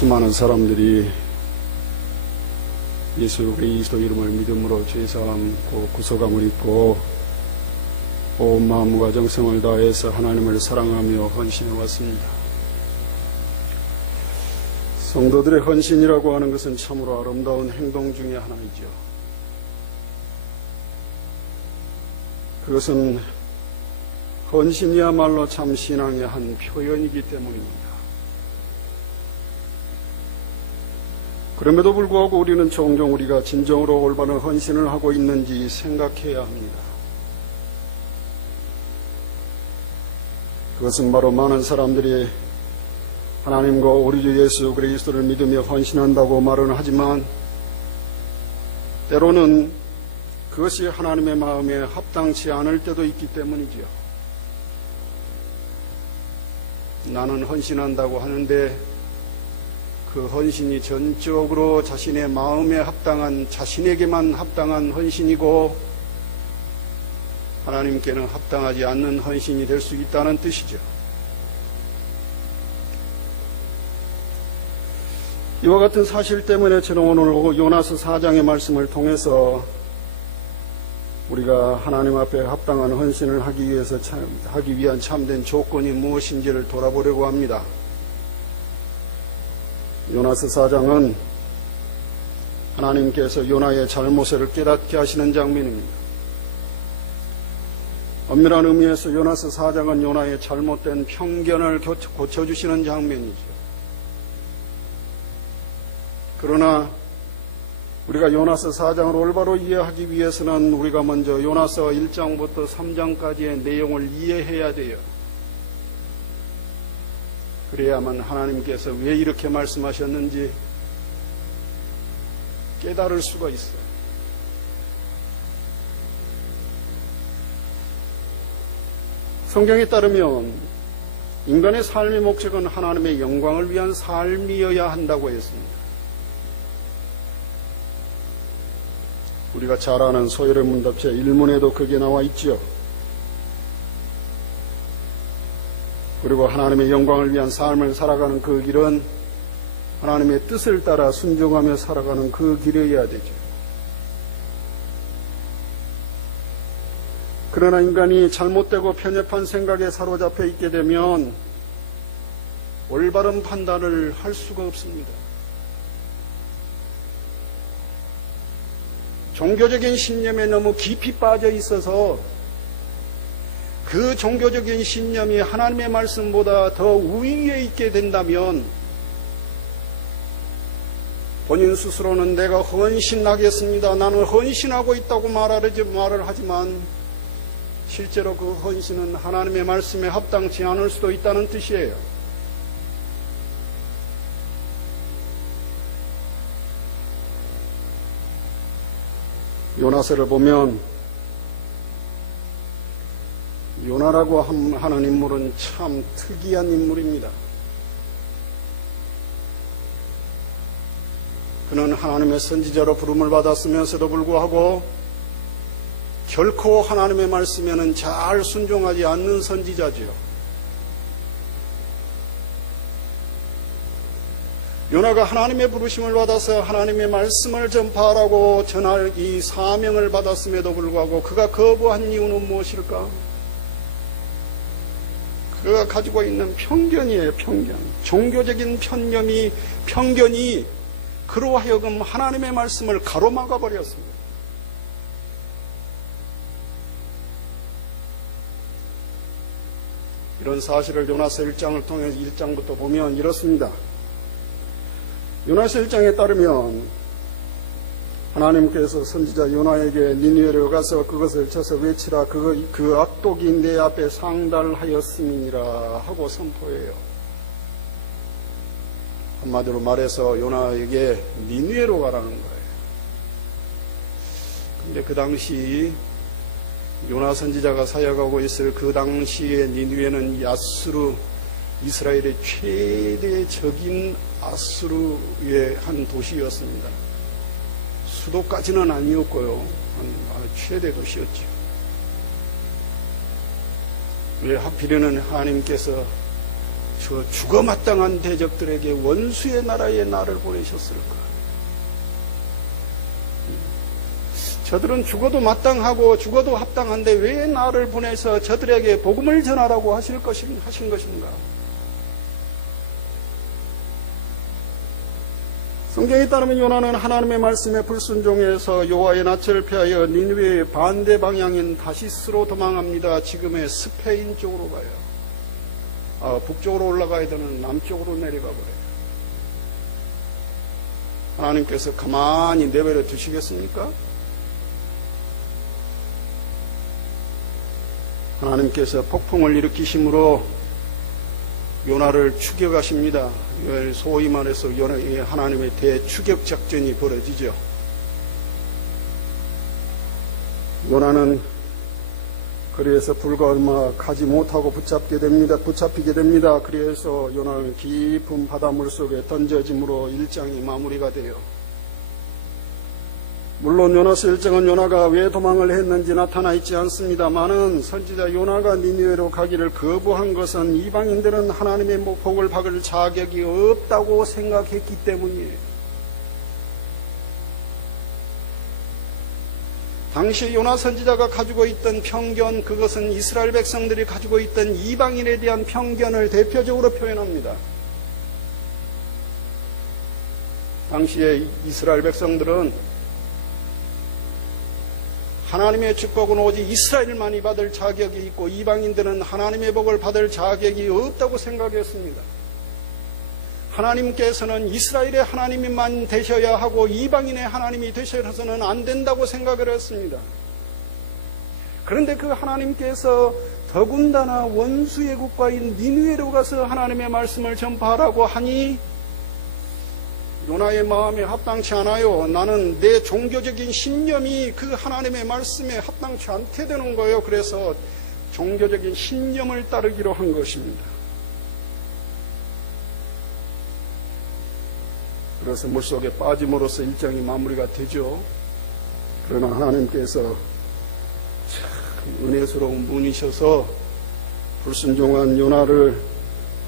수많은 사람들이 예수 그리스도 이름을 믿음으로 죄사함 구속함을 입고 온 마음과 정성을 다해서 하나님을 사랑하며 헌신해 왔습니다. 성도들의 헌신이라고 하는 것은 참으로 아름다운 행동 중에 하나이죠. 그것은 헌신이야말로 참 신앙의 한 표현이기 때문입니다. 그럼에도 불구하고 우리는 종종 우리가 진정으로 올바른 헌신을 하고 있는지 생각해야 합니다. 그것은 바로 많은 사람들이 하나님과 우리 주 예수 그리스도를 믿으며 헌신한다고 말은 하지만 때로는 그것이 하나님의 마음에 합당치 않을 때도 있기 때문이지요. 나는 헌신한다고 하는데 그 헌신이 전적으로 자신의 마음에 합당한, 자신에게만 합당한 헌신이고 하나님께는 합당하지 않는 헌신이 될 수 있다는 뜻이죠. 이와 같은 사실 때문에 저는 오늘 요나서 4장의 말씀을 통해서 우리가 하나님 앞에 합당한 헌신을 하기 위한 참된 조건이 무엇인지를 돌아보려고 합니다. 요나서 4장은 하나님께서 요나의 잘못을 깨닫게 하시는 장면입니다. 엄밀한 의미에서 요나서 4장은 요나의 잘못된 편견을 고쳐주시는 장면이죠. 그러나 우리가 요나서 4장을 올바로 이해하기 위해서는 우리가 먼저 요나서 1장부터 3장까지의 내용을 이해해야 돼요. 그래야만 하나님께서 왜 이렇게 말씀하셨는지 깨달을 수가 있어요. 성경에 따르면 인간의 삶의 목적은 하나님의 영광을 위한 삶이어야 한다고 했습니다. 우리가 잘 아는 소열의 문답 제1문에도 그게 나와 있죠. 그리고 하나님의 영광을 위한 삶을 살아가는 그 길은 하나님의 뜻을 따라 순종하며 살아가는 그 길이어야 되죠. 그러나 인간이 잘못되고 편협한 생각에 사로잡혀 있게 되면 올바른 판단을 할 수가 없습니다. 종교적인 신념에 너무 깊이 빠져 있어서 그 종교적인 신념이 하나님의 말씀보다 더 우위에 있게 된다면 본인 스스로는 내가 헌신하겠습니다. 나는 헌신하고 있다고 말을 하지만 실제로 그 헌신은 하나님의 말씀에 합당치 않을 수도 있다는 뜻이에요. 요나서를 보면 요나라고 하는 인물은 참 특이한 인물입니다. 그는 하나님의 선지자로 부름을 받았으면서도 불구하고 결코 하나님의 말씀에는 잘 순종하지 않는 선지자지요. 요나가 하나님의 부르심을 받아서 하나님의 말씀을 전파하라고 전할 이 사명을 받았음에도 불구하고 그가 거부한 이유는 무엇일까? 그가 가지고 있는 편견이에요. 편견. 종교적인 편견이 그로 하여금 하나님의 말씀을 가로막아 버렸습니다. 이런 사실을 요나서 1장을 통해서 1장부터 보면 이렇습니다. 요나서 1장에 따르면 하나님께서 선지자 요나에게 니느웨로 가서 그것을 쳐서 외치라. 그 악독이 내 앞에 상달하였음이니라 하고 선포해요. 한마디로 말해서 요나에게 니느웨로 가라는 거예요. 근데 그 당시 요나 선지자가 사역하고 있을 그 당시에 니느웨는 아수르, 이스라엘의 최대적인 아수르의 한 도시였습니다. 수도까지는 아니었고요. 최대 도시였죠. 왜 하필이면 하나님께서 저 죽어 마땅한 대적들에게 원수의 나라에 나를 보내셨을까? 저들은 죽어도 마땅하고 죽어도 합당한데 왜 나를 보내서 저들에게 복음을 전하라고 하신 것인가? 성경에 따르면 요나는 하나님의 말씀에 불순종해서 여호와의 낯을 피하여 니느웨의 반대 방향인 다시스로 도망합니다. 지금의 스페인 쪽으로 가요. 북쪽으로 올라가야 되는 남쪽으로 내려가 버려요. 하나님께서 가만히 내버려 두시겠습니까? 하나님께서 폭풍을 일으키심으로 요나를 추격하십니다. 소위 말해서 하나님의 대추격 작전이 벌어지죠. 요나는 그래서 불과 얼마 가지 못하고 붙잡히게 됩니다. 그래서 요나는 깊은 바닷물 속에 던져짐으로 일장이 마무리가 돼요. 물론 요나서 1장은 요나가 왜 도망을 했는지 나타나 있지 않습니다만은 선지자 요나가 니느웨로 가기를 거부한 것은 이방인들은 하나님의 복을 받을 자격이 없다고 생각했기 때문이에요. 당시 요나 선지자가 가지고 있던 편견, 그것은 이스라엘 백성들이 가지고 있던 이방인에 대한 편견을 대표적으로 표현합니다. 당시에 이스라엘 백성들은 하나님의 축복은 오직 이스라엘만이 받을 자격이 있고 이방인들은 하나님의 복을 받을 자격이 없다고 생각했습니다. 하나님께서는 이스라엘의 하나님만 되셔야 하고 이방인의 하나님이 되셔서는 안 된다고 생각을 했습니다. 그런데 그 하나님께서 더군다나 원수의 국가인 니느웨로 가서 하나님의 말씀을 전파하라고 하니 요나의 마음에 합당치 않아요. 나는 내 종교적인 신념이 그 하나님의 말씀에 합당치 않게 되는 거예요. 그래서 종교적인 신념을 따르기로 한 것입니다. 그래서 물속에 빠짐으로써 일정이 마무리가 되죠. 그러나 하나님께서 참 은혜스러운 분이셔서 불순종한 요나를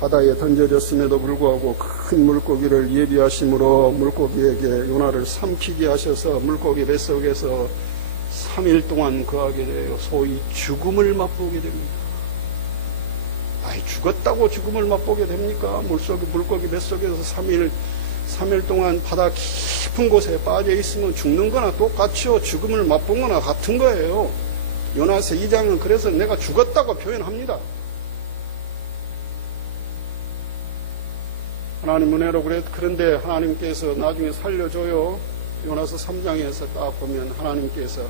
바다에 던져졌음에도 불구하고 큰 물고기를 예비하심으로 물고기에게 요나를 삼키게 하셔서 물고기 뱃속에서 3일 동안 거하게 돼요. 소위 죽음을 맛보게 됩니다. 죽었다고 죽음을 맛보게 됩니까? 물고기 뱃속에서 3일 동안 바다 깊은 곳에 빠져 있으면 죽는 거나 똑같죠. 죽음을 맛본 거나 같은 거예요. 요나서 2장은 그래서 내가 죽었다고 표현합니다. 하나님 은혜로 그런데 하나님께서 나중에 살려줘요. 요나서 3장에서 딱 보면 하나님께서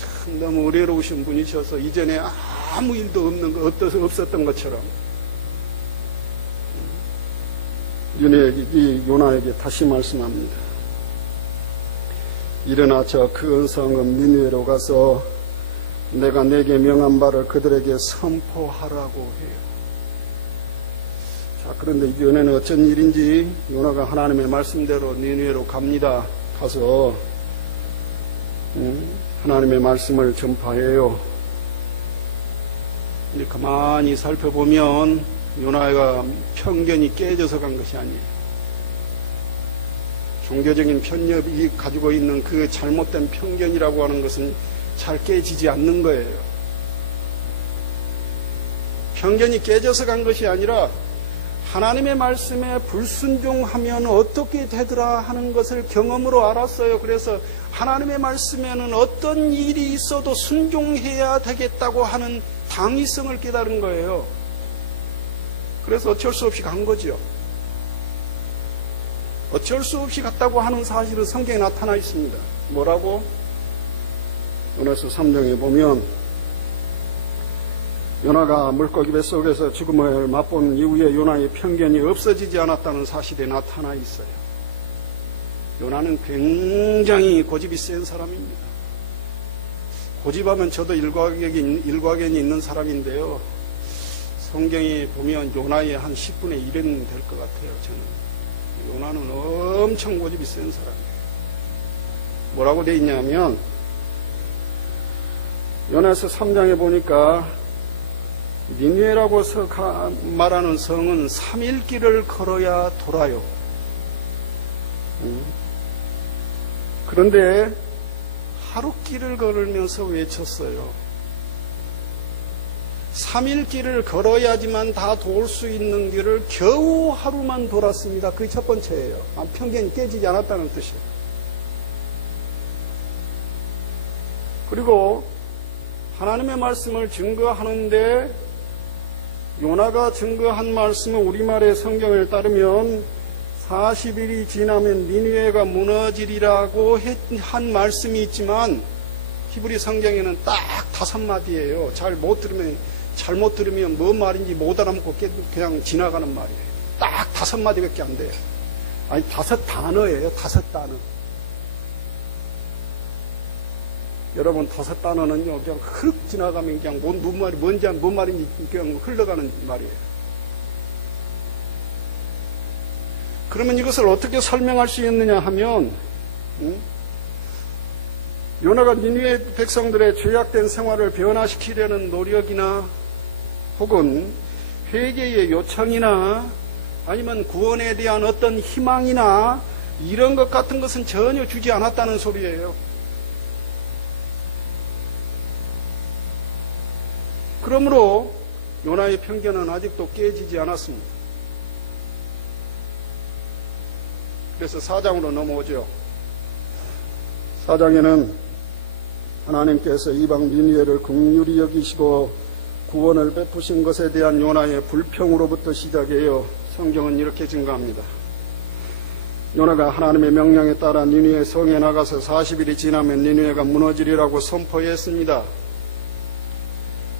참 너무 은혜로우신 분이셔서 이전에 아무 일도 없었던 것처럼 요나에게 다시 말씀합니다. 일어나 저 큰 성읍 니느웨로 가서 내가 내게 명한 바를 그들에게 선포하라고 해요. 그런데 이번에는 어쩐 일인지 요나가 하나님의 말씀대로 니느웨로 갑니다. 가서 하나님의 말씀을 전파해요. 근데 가만히 살펴보면 요나가 편견이 깨져서 간 것이 아니에요. 종교적인 편협이 가지고 있는 그 잘못된 편견이라고 하는 것은 잘 깨지지 않는 거예요. 편견이 깨져서 간 것이 아니라 하나님의 말씀에 불순종하면 어떻게 되더라 하는 것을 경험으로 알았어요. 그래서 하나님의 말씀에는 어떤 일이 있어도 순종해야 되겠다고 하는 당위성을 깨달은 거예요. 그래서 어쩔 수 없이 간 거죠. 어쩔 수 없이 갔다고 하는 사실은 성경에 나타나 있습니다. 뭐라고? 요나서 3장에 보면 요나가 물고기 뱃속에서 죽음을 맛본 이후에 요나의 편견이 없어지지 않았다는 사실에 나타나 있어요. 요나는 굉장히 고집이 센 사람입니다. 고집하면 저도 일과견이 있는 사람인데요. 성경에 보면 요나의 한 10분의 1은 될 것 같아요. 저는 요나는 엄청 고집이 센 사람이에요. 뭐라고 돼 있냐면 요나서 3장에 보니까 니느웨라고 말하는 성은 3일 길을 걸어야 돌아요. 그런데 하루 길을 걸으면서 외쳤어요. 3일 길을 걸어야지만 다 돌 수 있는 길을 겨우 하루만 돌았습니다. 그게 첫 번째예요. 편견이 깨지지 않았다는 뜻이에요. 그리고 하나님의 말씀을 증거하는데 요나가 증거한 말씀은 우리말의 성경을 따르면 40일이 지나면 니느웨가 무너지리라고 한 말씀이 있지만 히브리 성경에는 딱 5마디예요. 잘못 들으면 뭔 말인지 못 알아먹고 그냥 지나가는 말이에요. 딱 5마디밖에 안 돼요. 아니 5단어예요. 5단어. 여러분 5단어는요 그냥 흐르 지나가면 그냥 뭔 말인지 그냥 흘러가는 말이에요. 그러면 이것을 어떻게 설명할 수 있느냐 하면 요나가 니느웨 백성들의 죄악된 생활을 변화시키려는 노력이나 혹은 회개의 요청이나 아니면 구원에 대한 어떤 희망이나 이런 것 같은 것은 전혀 주지 않았다는 소리예요. 그러므로 요나의 편견은 아직도 깨지지 않았습니다. 그래서 4장으로 넘어오죠. 4장에는 하나님께서 이방 니느웨를 긍휼히 여기시고 구원을 베푸신 것에 대한 요나의 불평으로부터 시작해요. 성경은 이렇게 증가합니다. 요나가 하나님의 명령에 따라 니느웨 성에 나가서 40일이 지나면 니느웨가 무너지리라고 선포했습니다.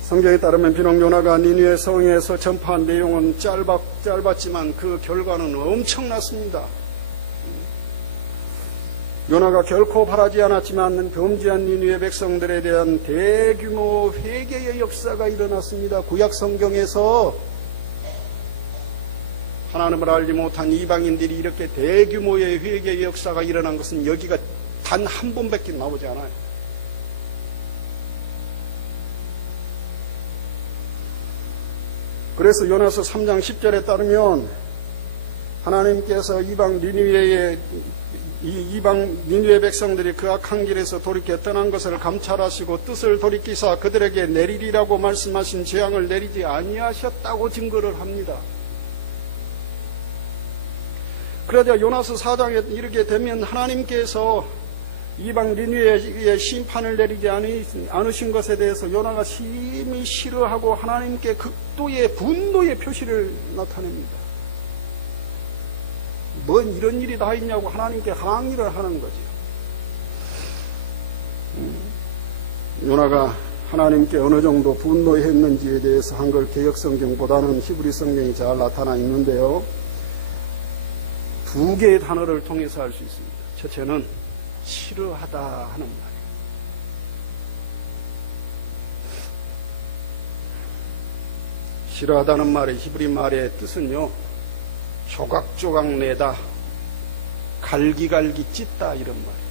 성경에 따르면 비록 요나가 니느웨 성에서 전파한 내용은 짧았지만 그 결과는 엄청났습니다. 요나가 결코 바라지 않았지만 범죄한 니느웨 백성들에 대한 대규모 회개의 역사가 일어났습니다. 구약 성경에서 하나님을 알지 못한 이방인들이 이렇게 대규모의 회개의 역사가 일어난 것은 여기가 단 한 번밖에 나오지 않아요. 그래서 요나서 3장 10절에 따르면 하나님께서 이방 니느웨 백성들이 그 악한 길에서 돌이켜 떠난 것을 감찰하시고 뜻을 돌이키사 그들에게 내리리라고 말씀하신 재앙을 내리지 아니하셨다고 증거를 합니다. 그러자 요나서 4장에 이르게 되면 하나님께서 이방 니느웨의 심판을 내리지 않으신 것에 대해서 요나가 심히 싫어하고 하나님께 극도의 분노의 표시를 나타냅니다. 뭔 이런 일이 다 있냐고 하나님께 항의를 하는 거죠. 요나가 하나님께 어느 정도 분노했는지에 대해서 한글 개역성경보다는 히브리 성경이 잘 나타나 있는데요. 2개의 단어를 통해서 알 수 있습니다. 첫째는 싫어하다 하는 말이에요. 싫어하다는 말의 히브리 말의 뜻은요, 조각조각 내다, 갈기갈기 찢다 이런 말이에요.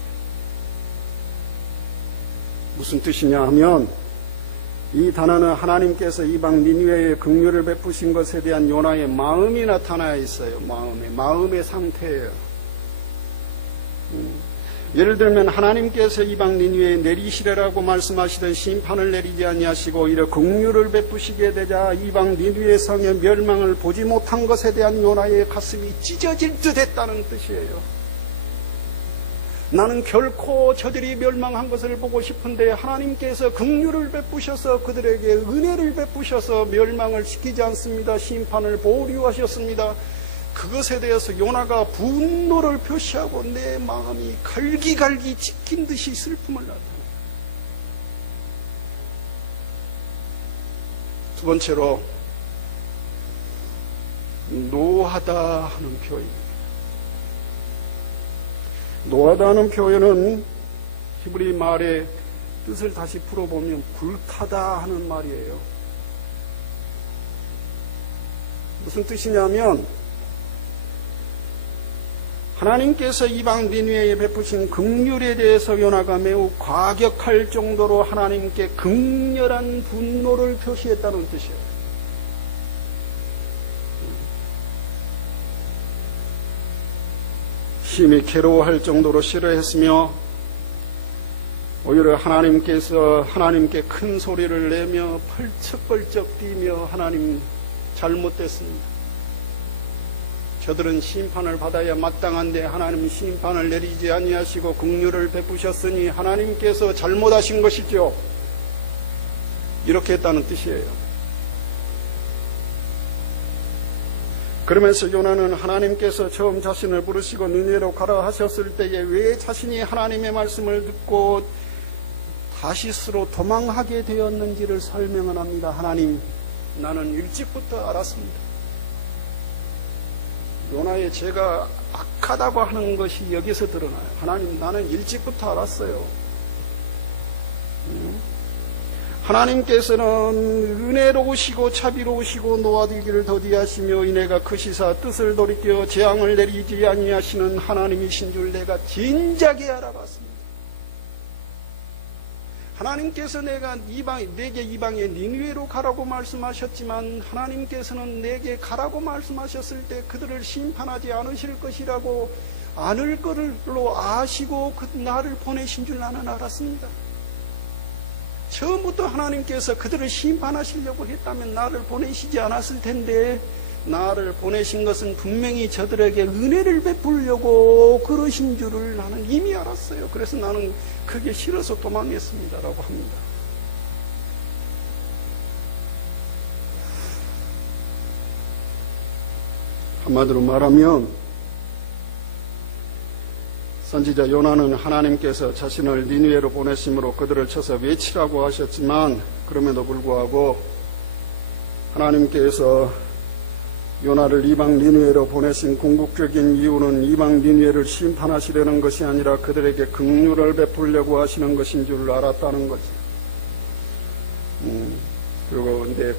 무슨 뜻이냐 하면 이 단어는 하나님께서 이방 니느웨의 긍휼을 베푸신 것에 대한 요나의 마음이 나타나 있어요. 마음의 상태예요. 예를 들면 하나님께서 이방 니느웨에 내리시라고 말씀하시던 심판을 내리지 아니하시고 오히려 긍휼을 베푸시게 되자 이방 니느웨 성의 멸망을 보지 못한 것에 대한 요나의 가슴이 찢어질 듯 했다는 뜻이에요. 나는 결코 저들이 멸망한 것을 보고 싶은데 하나님께서 긍휼을 베푸셔서 그들에게 은혜를 베푸셔서 멸망을 시키지 않습니다. 심판을 보류하셨습니다. 그것에 대해서 요나가 분노를 표시하고 내 마음이 갈기갈기 찢긴 듯이 슬픔을 나타내요. 두 번째로 노하다 하는 표현입니다. 노하다 하는 표현은 히브리 말의 뜻을 다시 풀어보면 불타다 하는 말이에요. 무슨 뜻이냐면 하나님께서 이방 니느웨에 베푸신 긍휼에 대해서 요나가 매우 과격할 정도로 하나님께 극렬한 분노를 표시했다는 뜻이에요. 심히 괴로워할 정도로 싫어했으며 오히려 하나님께 큰 소리를 내며 펄쩍펄쩍 뛰며 하나님 잘못됐습니다. 저들은 심판을 받아야 마땅한데 하나님 심판을 내리지 아니하시고 긍휼을 베푸셨으니 하나님께서 잘못하신 것이죠. 이렇게 했다는 뜻이에요. 그러면서 요나는 하나님께서 처음 자신을 부르시고 니느웨로 가라 하셨을 때에 왜 자신이 하나님의 말씀을 듣고 다시스로 도망하게 되었는지를 설명을 합니다. 하나님, 나는 일찍부터 알았습니다. 요나의 죄가 악하다고 하는 것이 여기서 드러나요. 하나님, 나는 일찍부터 알았어요. 하나님께서는 은혜로우시고 자비로우시고 노하들기를 더디하시며 이내가 크시사 뜻을 돌이켜 재앙을 내리지 아니하시는 하나님이신 줄 내가 진작에 알아봤습니다. 하나님께서 내게 이방에 니느웨로 가라고 말씀하셨지만 하나님께서는 내게 가라고 말씀하셨을 때 그들을 심판하지 않으실 것이라고 않을 걸로 아시고 나를 보내신 줄 나는 알았습니다. 처음부터 하나님께서 그들을 심판하시려고 했다면 나를 보내시지 않았을 텐데 나를 보내신 것은 분명히 저들에게 은혜를 베풀려고 그러신 줄을 나는 이미 알았어요. 그래서 나는 그게 싫어서 도망했습니다 라고 합니다. 한마디로 말하면 선지자 요나는 하나님께서 자신을 니느웨로 보내심으로 그들을 쳐서 외치라고 하셨지만 그럼에도 불구하고 하나님께서 요나를 이방 니느웨로 보내신 궁극적인 이유는 이방 니느웨를 심판하시려는 것이 아니라 그들에게 긍휼을 베풀려고 하시는 것인 줄 알았다는 거지.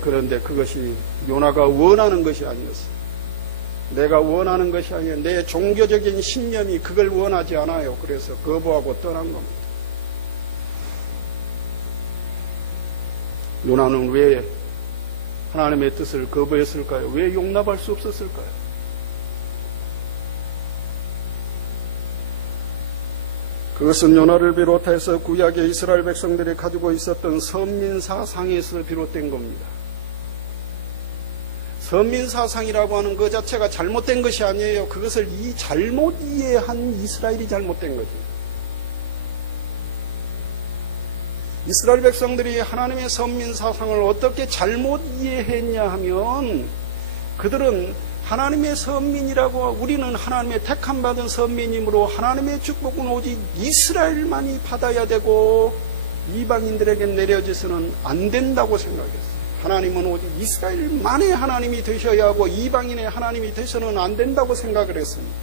그런데 그것이 요나가 원하는 것이 아니었어요. 내가 원하는 것이 아니라 내 종교적인 신념이 그걸 원하지 않아요. 그래서 거부하고 떠난 겁니다. 요나는 왜 하나님의 뜻을 거부했을까요? 왜 용납할 수 없었을까요? 그것은 요나를 비롯해서 구약의 이스라엘 백성들이 가지고 있었던 선민사상에서 비롯된 겁니다. 선민사상이라고 하는 그 자체가 잘못된 것이 아니에요. 그것을 잘못 이해한 이스라엘이 잘못된 거죠. 이스라엘 백성들이 하나님의 선민사상을 어떻게 잘못 이해했냐 하면 그들은 하나님의 선민이라고 우리는 하나님의 택함받은 선민이므로 하나님의 축복은 오직 이스라엘만이 받아야 되고 이방인들에게 내려져서는 안 된다고 생각했어요. 하나님은 오직 이스라엘만의 하나님이 되셔야 하고 이방인의 하나님이 되셔서는 안 된다고 생각을 했습니다.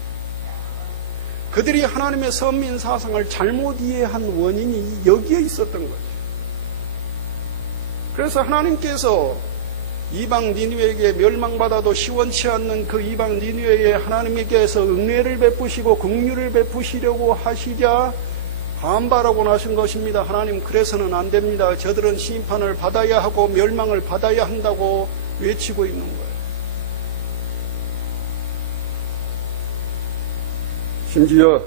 그들이 하나님의 선민 사상을 잘못 이해한 원인이 여기에 있었던 거죠. 그래서 하나님께서 이방 니느웨에게 멸망받아도 시원치 않는 그 이방 니느웨에 하나님께서 은혜를 베푸시고 긍휼을 베푸시려고 하시자 반발하고 나신 것입니다. 하나님, 그래서는 안 됩니다. 저들은 심판을 받아야 하고 멸망을 받아야 한다고 외치고 있는 거예요. 심지어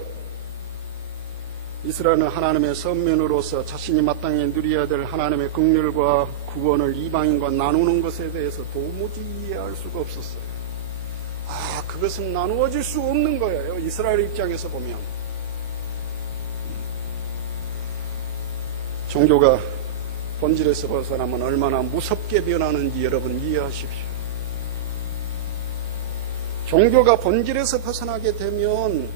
이스라엘은 하나님의 선민으로서 자신이 마땅히 누려야 될 하나님의 긍휼과 구원을 이방인과 나누는 것에 대해서 도무지 이해할 수가 없었어요. 그것은 나누어질 수 없는 거예요. 이스라엘 입장에서 보면. 종교가 본질에서 벗어나면 얼마나 무섭게 변하는지 여러분 이해하십시오. 종교가 본질에서 벗어나게 되면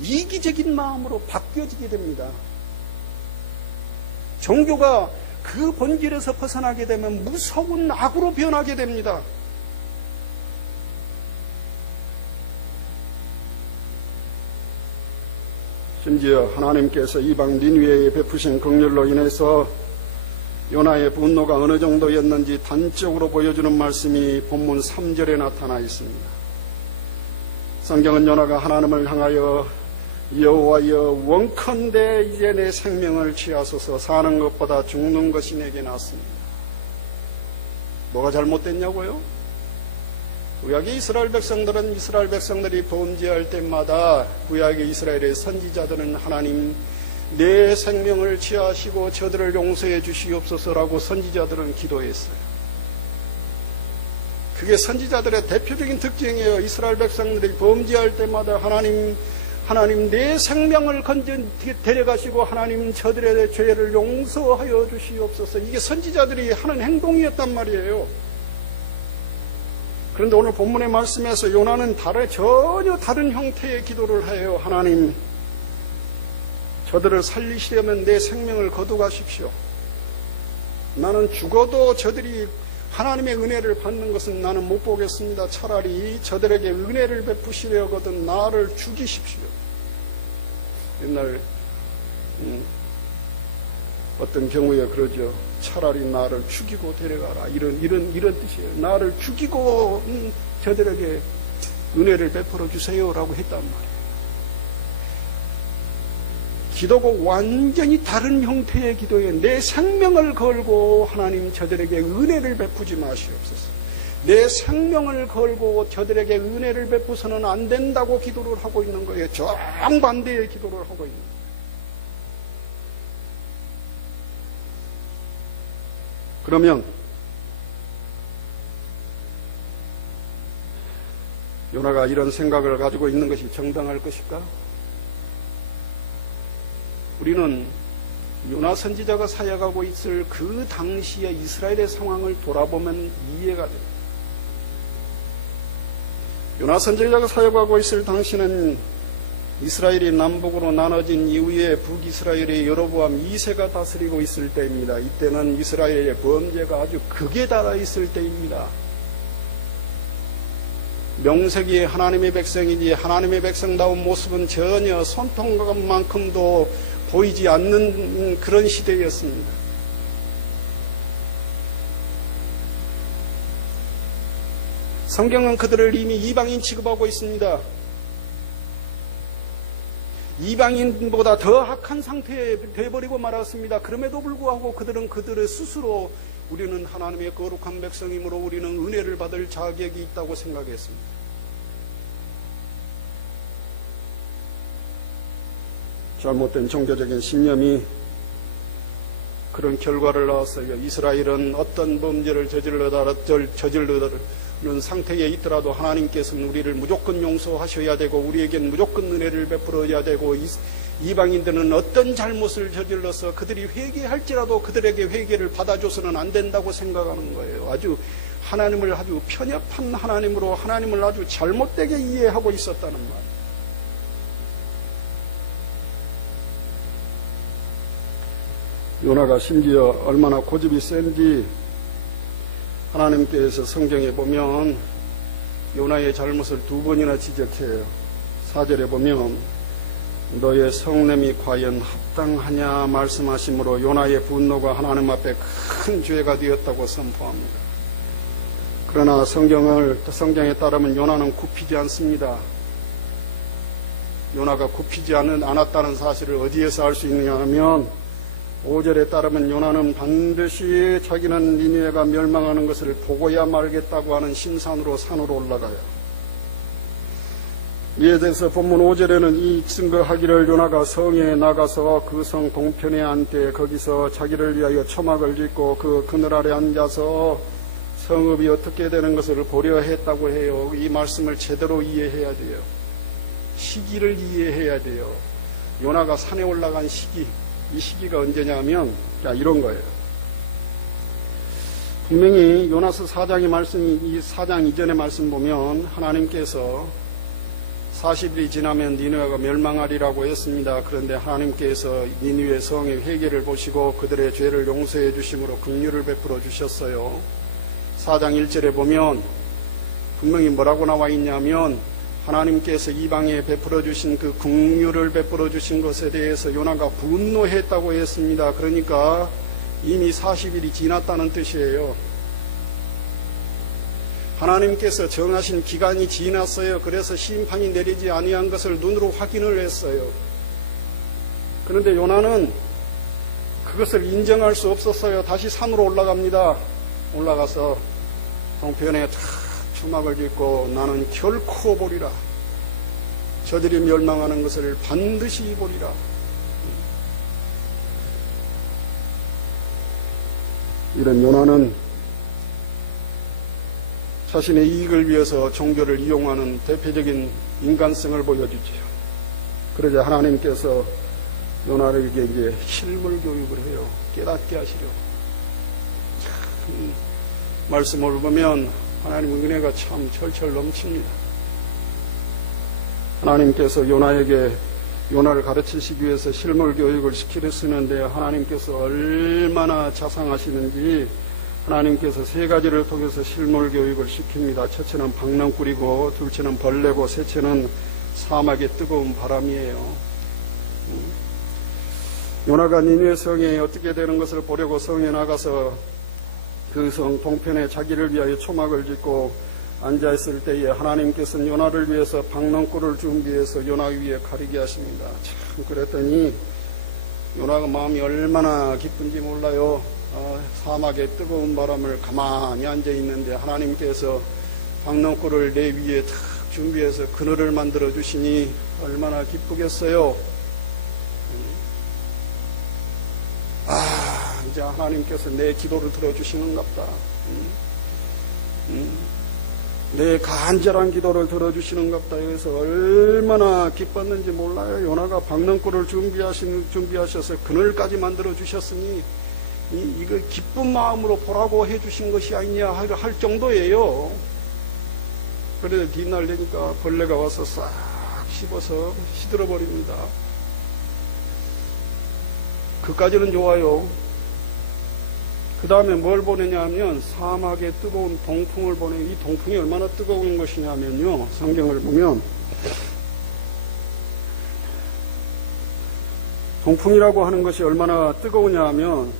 이기적인 마음으로 바뀌어지게 됩니다. 종교가 그 본질에서 벗어나게 되면 무서운 악으로 변하게 됩니다. 심지어 하나님께서 이방 니느웨에 베푸신 긍휼로 인해서 요나의 분노가 어느 정도였는지 단적으로 보여주는 말씀이 본문 3절에 나타나 있습니다. 성경은 요나가 하나님을 향하여 여호와여 원컨대 이제 내 생명을 취하소서 사는 것보다 죽는 것이 내게 낫습니다. 뭐가 잘못됐냐고요? 구약의 이스라엘 백성들은 이스라엘 백성들이 범죄할 때마다 구약의 이스라엘의 선지자들은 하나님 내 생명을 취하시고 저들을 용서해 주시옵소서라고 선지자들은 기도했어요. 그게 선지자들의 대표적인 특징이에요. 이스라엘 백성들이 범죄할 때마다 하나님 내 생명을 데려가시고 하나님 저들의 죄를 용서하여 주시옵소서. 이게 선지자들이 하는 행동이었단 말이에요. 그런데 오늘 본문의 말씀에서 요나는 전혀 다른 형태의 기도를 해요. 하나님, 저들을 살리시려면 내 생명을 거두가십시오. 나는 죽어도 저들이 하나님의 은혜를 받는 것은 나는 못 보겠습니다. 차라리 저들에게 은혜를 베푸시려거든 나를 죽이십시오. 옛날 어떤 경우에 그러죠. 차라리 나를 죽이고 데려가라. 이런 뜻이에요. 나를 죽이고 저들에게 은혜를 베풀어 주세요라고 했단 말이에요. 기도가 완전히 다른 형태의 기도에 내 생명을 걸고 하나님 저들에게 은혜를 베푸지 마시옵소서. 내 생명을 걸고 저들에게 은혜를 베푸서는 안 된다고 기도를 하고 있는 거예요. 정반대의 기도를 하고 있는 거예요. 그러면 요나가 이런 생각을 가지고 있는 것이 정당할 것일까? 우리는 요나 선지자가 사역하고 있을 그 당시의 이스라엘의 상황을 돌아보면 이해가 됩니다. 요나 선지자가 사역하고 있을 당시는 이스라엘이 남북으로 나눠진 이후에 북이스라엘의 여로보암 2세가 다스리고 있을 때입니다. 이때는 이스라엘의 범죄가 아주 극에 달아 있을 때입니다. 명색이 하나님의 백성이지 하나님의 백성다운 모습은 전혀 손톱만큼도 보이지 않는 그런 시대였습니다. 성경은 그들을 이미 이방인 취급하고 있습니다. 이방인보다 더 악한 상태에 되어버리고 말았습니다. 그럼에도 불구하고 그들은 그들의 스스로 우리는 하나님의 거룩한 백성이므로 우리는 은혜를 받을 자격이 있다고 생각했습니다. 잘못된 종교적인 신념이 그런 결과를 낳았어요. 이스라엘은 어떤 범죄를 저질러는 상태에 있더라도 하나님께서는 우리를 무조건 용서하셔야 되고 우리에겐 무조건 은혜를 베풀어야 되고 이방인들은 어떤 잘못을 저질러서 그들이 회개할지라도 그들에게 회개를 받아줘서는 안 된다고 생각하는 거예요. 하나님을 아주 편협한 하나님으로 하나님을 아주 잘못되게 이해하고 있었다는 말. 요나가 심지어 얼마나 고집이 센지 하나님께서 성경에 보면 요나의 잘못을 2번이나 지적해요. 4절에 보면 너의 성냄이 과연 합당하냐 말씀하시므로 요나의 분노가 하나님 앞에 큰 죄가 되었다고 선포합니다. 그러나 성경에 따르면 요나는 굽히지 않습니다. 요나가 굽히지 않았다는 사실을 어디에서 알 수 있느냐 하면 5절에 따르면 요나는 반드시 자기는 니느웨가 멸망하는 것을 보고야 말겠다고 하는 심산으로 산으로 올라가요. 이에 대해서 본문 5절에는 이 증거하기를 요나가 성에 나가서 그 성 동편에 앉되 거기서 자기를 위하여 초막을 짓고 그 그늘 아래 앉아서 성읍이 어떻게 되는 것을 보려 했다고 해요. 이 말씀을 제대로 이해해야 돼요. 시기를 이해해야 돼요. 요나가 산에 올라간 시기, 이 시기가 언제냐면 이런 거예요. 분명히 요나서 4장의 말씀이 이 4장 이전의 말씀 보면 하나님께서 40일이 지나면 니느웨가 멸망하리라고 했습니다. 그런데 하나님께서 니느웨 성의 회개를 보시고 그들의 죄를 용서해 주심으로 긍휼을 베풀어 주셨어요. 4장 1절에 보면 분명히 뭐라고 나와 있냐면 하나님께서 이방에 베풀어 주신 그 긍휼을 베풀어 주신 것에 대해서 요나가 분노했다고 했습니다. 그러니까 이미 40일이 지났다는 뜻이에요. 하나님께서 정하신 기간이 지났어요. 그래서 심판이 내리지 아니한 것을 눈으로 확인을 했어요. 그런데 요나는 그것을 인정할 수 없었어요. 다시 산으로 올라갑니다. 올라가서 동편에 초막을 짓고 나는 결코 보리라. 저들이 멸망하는 것을 반드시 보리라. 이런 요나는 자신의 이익을 위해서 종교를 이용하는 대표적인 인간성을 보여주지요. 그러자 하나님께서 요나에게 이제 실물 교육을 해요. 깨닫게 하시려. 참, 말씀을 보면 하나님의 은혜가 참 철철 넘칩니다. 하나님께서 요나를 가르치시기 위해서 실물 교육을 시키시는데 하나님께서 얼마나 자상하시는지 하나님께서 세 가지를 통해서 실물 교육을 시킵니다. 첫째는 박넝꿀이고, 둘째는 벌레고, 셋째는 사막의 뜨거운 바람이에요. 요나가 니느웨 성에 어떻게 되는 것을 보려고 성에 나가서 그 성 동편에 자기를 위하여 초막을 짓고 앉아있을 때에 하나님께서는 요나를 위해서 박넝꿀을 준비해서 요나 위에 가리게 하십니다. 참 그랬더니 요나가 마음이 얼마나 기쁜지 몰라요. 사막의 뜨거운 바람을 가만히 앉아있는데 하나님께서 박넝꿀을 내 위에 탁 준비해서 그늘을 만들어 주시니 얼마나 기쁘겠어요. 이제 하나님께서 내 기도를 들어주시는갑다. 내 간절한 기도를 들어주시는갑다. 그래서 얼마나 기뻤는지 몰라요. 요나가 박넝꿀을 준비하셔서 그늘까지 만들어 주셨으니 이거 기쁜 마음으로 보라고 해주신 것이 아니냐 할 정도예요. 그래도 뒷날 되니까 벌레가 와서 싹 씹어서 시들어버립니다. 그까지는 좋아요. 그 다음에 뭘 보내냐 하면 사막의 뜨거운 동풍을 보내요. 이 동풍이 얼마나 뜨거운 것이냐면요. 성경을 보면 동풍이라고 하는 것이 얼마나 뜨거우냐 하면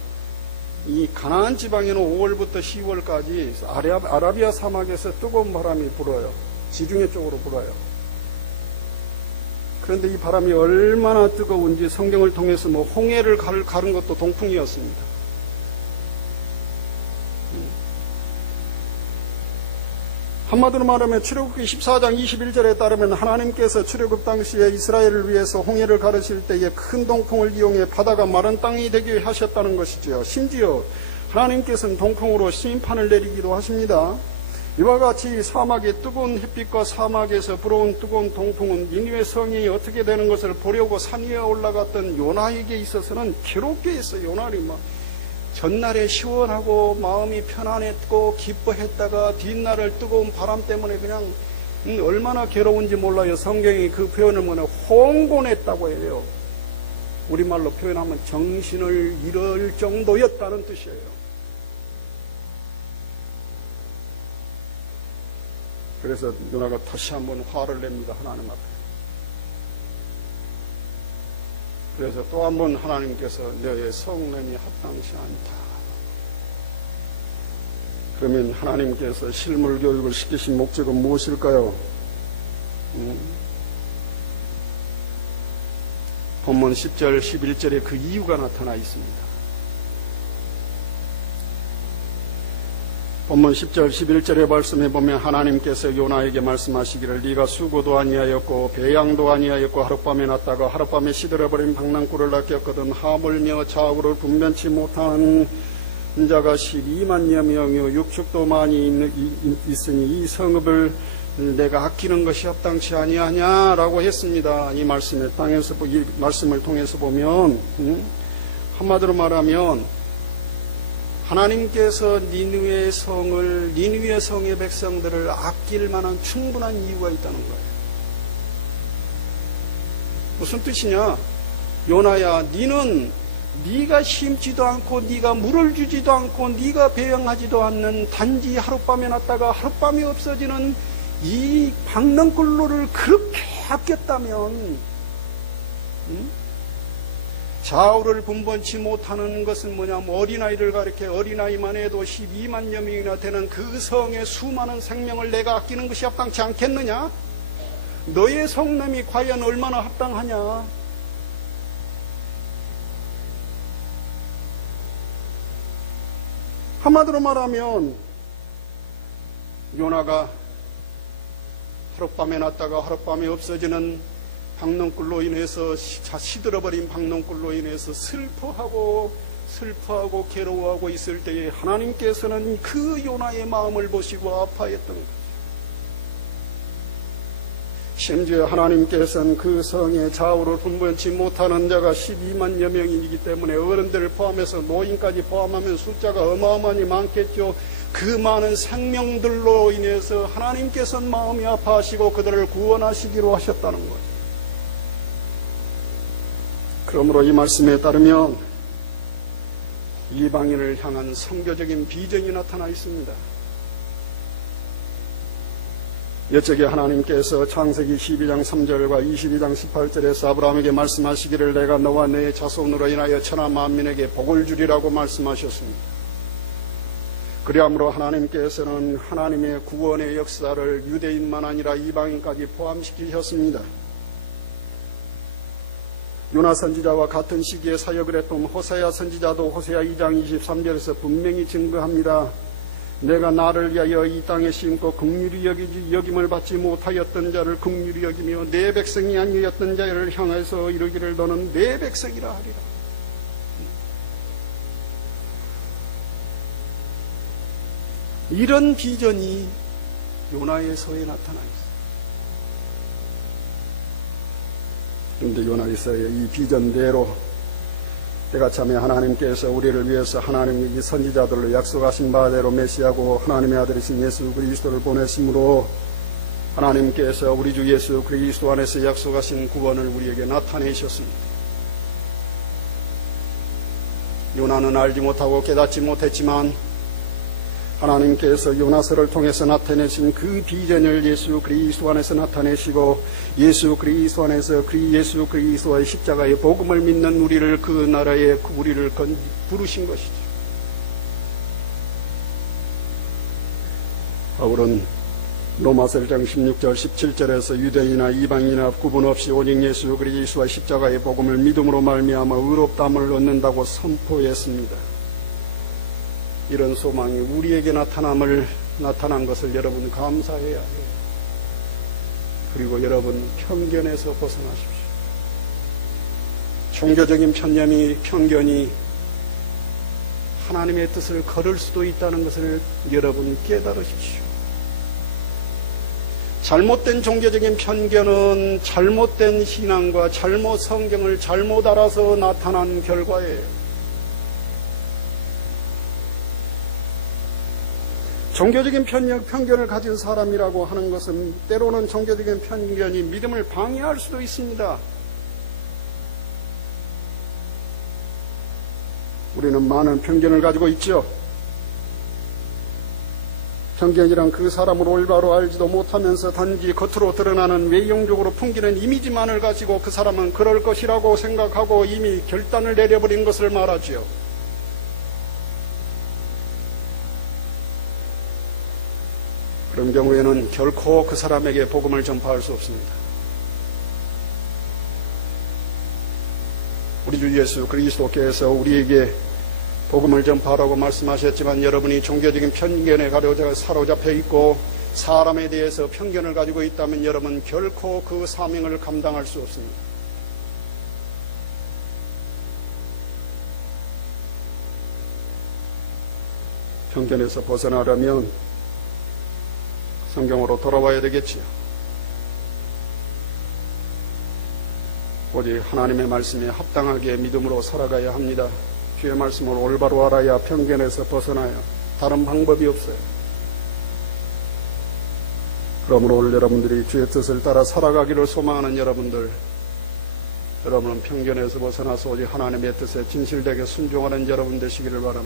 이 가나안 지방에는 5월부터 10월까지 아라비아 사막에서 뜨거운 바람이 불어요. 지중해 쪽으로 불어요. 그런데 이 바람이 얼마나 뜨거운지 성경을 통해서 홍해를 가른 것도 동풍이었습니다. 한마디로 말하면 출애굽기 14장 21절에 따르면 하나님께서 출애굽 당시에 이스라엘을 위해서 홍해를 가르실 때에 큰 동풍을 이용해 바다가 마른 땅이 되게 하셨다는 것이지요. 심지어 하나님께서는 동풍으로 심판을 내리기도 하십니다. 이와 같이 사막의 뜨거운 햇빛과 사막에서 불어온 뜨거운 동풍은 니느웨 성이 어떻게 되는 것을 보려고 산 위에 올라갔던 요나에게 있어서는 괴롭게 했어요. 요나는 전날에 시원하고 마음이 편안했고 기뻐했다가 뒷날을 뜨거운 바람 때문에 그냥 얼마나 괴로운지 몰라요. 성경이 그 표현을 홍곤했다고 해요. 우리말로 표현하면 정신을 잃을 정도였다는 뜻이에요. 그래서 요나가 다시 한번 화를 냅니다. 하나님 앞에. 그래서 또 한 번 하나님께서 너의 성냄이 합당치 않다. 그러면 하나님께서 실물 교육을 시키신 목적은 무엇일까요? 본문 10절, 11절에 그 이유가 나타나 있습니다. 본문 10절 11절의 말씀에 보면 하나님께서 요나에게 말씀하시기를 네가 수고도 아니하였고 배양도 아니하였고 하룻밤에 났다가 하룻밤에 시들어버린 박낭꿀을 낚였거든 하물며 좌우를 분변치 못하는 자가 12만여 명이요 육축도 많이 있으니 이 성읍을 내가 아끼는 것이 합당치 아니하냐라고 했습니다. 이 말씀을 통해서 보면 한마디로 말하면 하나님께서 니느웨 성의 백성들을 아낄 만한 충분한 이유가 있다는 거예요. 무슨 뜻이냐? 요나야, 네가 심지도 않고 네가 물을 주지도 않고 네가 배영하지도 않는 단지 하룻밤에 났다가 하룻밤에 없어지는 이 박넝꿀로를 그렇게 아꼈다면 좌우를 분번치 못하는 것은 뭐냐면 어린아이를 가리켜 어린아이만 해도 12만여 명이나 되는 그 성의 수많은 생명을 내가 아끼는 것이 합당치 않겠느냐? 너의 성냄이 과연 얼마나 합당하냐? 한마디로 말하면 요나가 하룻밤에 났다가 하룻밤에 없어지는 박농굴로 인해서 시들어버린 박농굴로 인해서 슬퍼하고 괴로워하고 있을 때에 하나님께서는 그 요나의 마음을 보시고 아파했던 것. 심지어 하나님께서는 그 성의 좌우를 분별치 못하는 자가 12만여 명이기 때문에 어른들을 포함해서 노인까지 포함하면 숫자가 어마어마하니 많겠죠. 그 많은 생명들로 인해서 하나님께서는 마음이 아파하시고 그들을 구원하시기로 하셨다는 거예요. 그러므로 이 말씀에 따르면 이방인을 향한 선교적인 비전이 나타나 있습니다. 여쪽에 하나님께서 창세기 12장 3절과 22장 18절에서 아브라함에게 말씀하시기를 내가 너와 내 자손으로 인하여 천하 만민에게 복을 주리라고 말씀하셨습니다. 그리함으로 하나님께서는 하나님의 구원의 역사를 유대인만 아니라 이방인까지 포함시키셨습니다. 요나 선지자와 같은 시기에 사역을 했던 호세아 선지자도 호세아 2장 23절에서 분명히 증거합니다. 내가 나를 위하여 이 땅에 심고 긍휼히 여김을 받지 못하였던 자를 긍휼히 여기며 내 백성이 아니었던 자를 향해서 이르기를 너는 내 백성이라 하리라. 이런 비전이 요나에서에 나타나 있어요. 그런데 요나에서의 이 비전대로 때가 참에 하나님께서 우리를 위해서 하나님의 이 선지자들로 약속하신 바대로 메시아고 하나님의 아들이신 예수 그리스도를 보내심으로 하나님께서 우리 주 예수 그리스도 안에서 약속하신 구원을 우리에게 나타내셨습니다. 요나는 알지 못하고 깨닫지 못했지만 하나님께서 요나서를 통해서 나타내신 그 비전을 예수 그리스도 안에서 나타내시고 예수 그리스도 안에서 예수 그리스도의 십자가의 복음을 믿는 우리를 그 나라에 우리를 부르신 것이죠. 바울은 로마서 1장 16절 17절에서 유대인이나 이방인이나 구분 없이 오직 예수 그리스도의 십자가의 복음을 믿음으로 말미암아 의롭다함을 얻는다고 선포했습니다. 이런 소망이 우리에게 나타난 것을 여러분 감사해야 해요. 그리고 여러분 편견에서 벗어나십시오. 종교적인 편견이 하나님의 뜻을 거를 수도 있다는 것을 여러분 깨달으십시오. 잘못된 종교적인 편견은 잘못된 신앙과 잘못 성경을 잘못 알아서 나타난 결과예요. 종교적인 편견을 가진 사람이라고 하는 것은 때로는 종교적인 편견이 믿음을 방해할 수도 있습니다. 우리는 많은 편견을 가지고 있죠. 편견이란 그 사람을 올바로 알지도 못하면서 단지 겉으로 드러나는 외형적으로 풍기는 이미지만을 가지고 그 사람은 그럴 것이라고 생각하고 이미 결단을 내려버린 것을 말하지요. 그런 경우에는 결코 그 사람에게 복음을 전파할 수 없습니다. 우리 주 예수 그리스도께서 우리에게 복음을 전파하라고 말씀하셨지만 여러분이 종교적인 편견에 사로잡혀 있고 사람에 대해서 편견을 가지고 있다면 여러분 결코 그 사명을 감당할 수 없습니다. 편견에서 벗어나려면 성경으로 돌아와야 되겠지요. 오직 하나님의 말씀에 합당하게 믿음으로 살아가야 합니다. 주의 말씀을 올바로 알아야 편견에서 벗어나요. 다른 방법이 없어요. 그러므로 오늘 여러분들이 주의 뜻을 따라 살아가기를 소망하는 여러분은 편견에서 벗어나서 오직 하나님의 뜻에 진실되게 순종하는 여러분 되시기를 바랍니다.